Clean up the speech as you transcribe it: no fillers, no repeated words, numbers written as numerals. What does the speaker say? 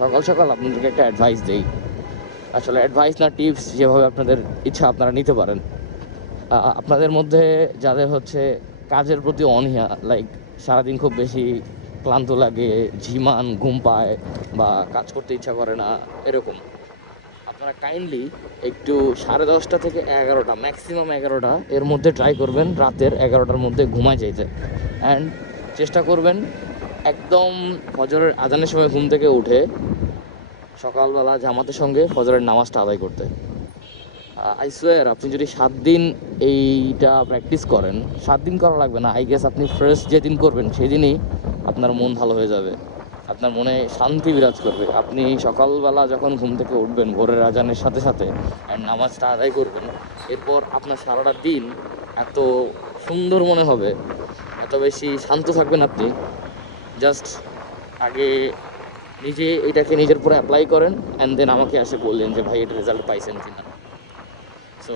সকাল সকাল আপনাদেরকে একটা অ্যাডভাইস দেই, আসলে অ্যাডভাইস না টিপস, যেভাবে আপনাদের ইচ্ছা আপনারা নিতে পারেন। আপনাদের মধ্যে যাদের হচ্ছে কাজের প্রতি অনীহা, লাইক সারাদিন খুব বেশি ক্লান্ত লাগে, ঝিমান, ঘুম পায় বা কাজ করতে ইচ্ছা করে না, এরকম আপনারা কাইন্ডলি একটু 10:30 থেকে 11টা, ম্যাক্সিমাম 11টা এর মধ্যে ট্রাই করবেন রাতের 11টার মধ্যে ঘুমায় যেতে। অ্যান্ড চেষ্টা করবেন একদম ফজরের আজানের সময় ঘুম থেকে উঠে সকালবেলা জামাতের সঙ্গে ফজরের নামাজটা আদায় করতে। আই সোয়ার, আপনি যদি 7 দিন এইটা প্র্যাকটিস করেন, 7 দিন করা লাগবে না, আই গেস আপনি ফার্স্ট যেদিন করবেন সেদিনই আপনার মন ভালো হয়ে যাবে, আপনার মনে শান্তি বিরাজ করবে। আপনি সকালবেলা যখন ঘুম থেকে উঠবেন ভোরের আজানের সাথে সাথে অ্যান্ড নামাজটা আদায় করবেন, এরপর আপনার সারাটা দিন এত সুন্দর মনে হবে, এত বেশি শান্ত থাকবেন আপনি। জাস্ট আগে নিজে এটাকে নিজের উপরে অ্যাপ্লাই করেন অ্যান্ড দেন আমাকে এসে বললেন যে ভাই এটা রেজাল্ট পাইছেন কিনা। সো